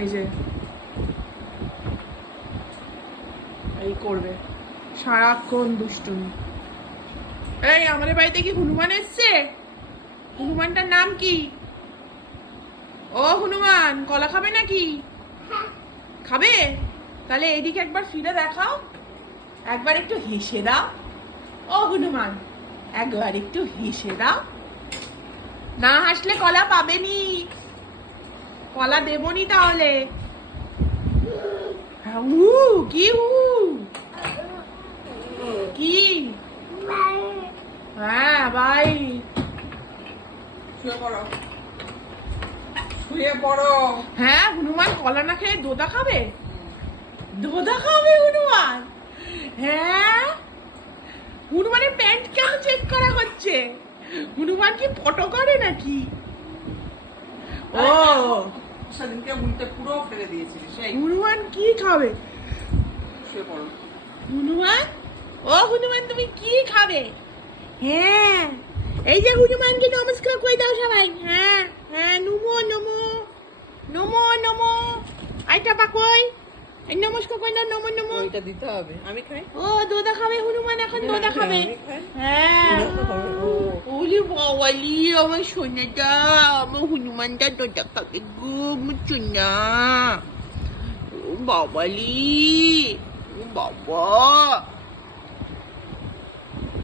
এই যে এই করবে সারাক্ষণ দুষ্টুমি। এই আমাদের বাড়িতে কি হনুমান এসছে? হনুমানটার নাম কি? ও হনুমান, কলা খাবে নাকি? খাবে? তাহলে এইদিকে একবার ফিরে দেখাও, একবার একটু হেসে দাও। ও হনুমান, একবার একটু হেসে দাও। না হাসলে কলা পাবেনি, কলা দেবনি তাহলে। কি কি? হ্যাঁ ভাই, শুয়ে পড়ো, শুয়ে পড়ো। হ্যাঁ হনুমান কলা না খেয়ে দোদা খাবে? দোদা খাবে হনুমান? হ্যাঁ, হনুমানের প্যান্ট কেন চেক করা হচ্ছে? হনুমান কি ফটো করে নাকি? ও সেদিনকে উল্টে পুরো ফেলে দিয়েছিলি সেই। হনুমান কি খাবে? শুয়ে পড়ো। হনুমান, ও হনুমান তুমি কি খাবে? হ্যাঁ, এই যে হনুমানকে নমস্কার করে দাও সবাই। হ্যাঁ হ্যাঁ, নমো নমো নমো নমো। আইটা পাকই নমস্কার করে দাও, নমো নমো। ওইটা দিতে হবে, আমি খাই। ও দোদা খাবে হনুমান, এখন দোদা খাবে। আমি খাই। হ্যাঁ, দোদা খাবে, ও। ওলি বাবালি, আমার সোনাটা, আমার হনুমানটা দোদা খাবে গো, আমার সোনা। ও বাবালি, ও বাবা।